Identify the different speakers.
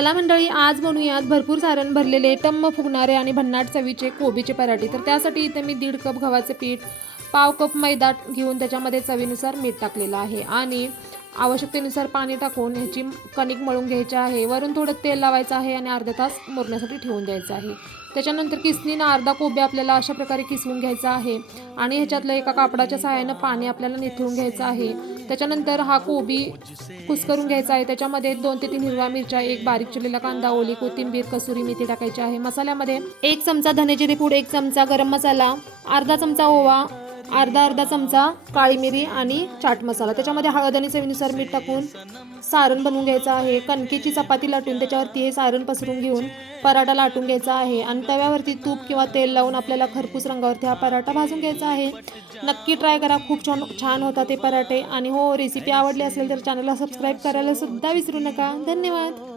Speaker 1: चला मंडळी आज बनवूयात भरपूर सारण भरलेले टम्म फुगणारे आणि भन्नाट चवीचे कोबीचे पराठे. तर त्यासाठी इथे मी दीड कप गव्हाचे पीठ पाव कप मैदा घेऊन त्याच्यामध्ये चवीनुसार मीठ टाकलेलं आहे. आणि आवश्यकतेनुसार पाणी टाकून ह्याची कणिक मळून घ्यायची आहे. वरून थोडं तेल लावायचं आहे आणि अर्धा तास मुरण्यासाठी ठेवून द्यायचं आहे. त्याच्यानंतर किसणीनं अर्धा कोबी आपल्याला अशा प्रकारे किसवून घ्यायचा आहे. आणि ह्याच्यातलं एका कापडाच्या सहाय्यानं पाणी आपल्याला निथळून घ्यायचं आहे. त्याच्यानंतर हा कोबी कुस्करून घ्यायचा आहे. त्याच्यामध्ये दोन ते तीन हिरव्या मिरच्या एक बारीक चिरलेला कांदा ओली कोथिंबीर कसुरी मेथी टाकायची आहे. मसाल्यामध्ये एक चमचा धनेजिरी पूड एक चमचा गरम मसाला अर्धा चमचा ओवा अर्धा अर्धा चमचा काळी मिरी आणि चाट मसाला. त्याच्यामध्ये हळद आणि चवीनुसार मीठ टाकून सारण बनवून घ्यायचं आहे. कणकेची चपाती लाटून त्याच्यावरती हे सारण पसरून घेऊन पराठा लाटून घ्यायचा आहे. आणि तव्यावरती तूप किंवा तेल लावून आपल्याला खरपूस रंगावरती हा पराठा भाजून घ्यायचा आहे. नक्की ट्राय करा. खूप छान छान होता ते पराठे. आणि हो रेसिपी आवडली असेल तर चॅनलला सबस्क्राईब करायला सुद्धा विसरू नका. धन्यवाद.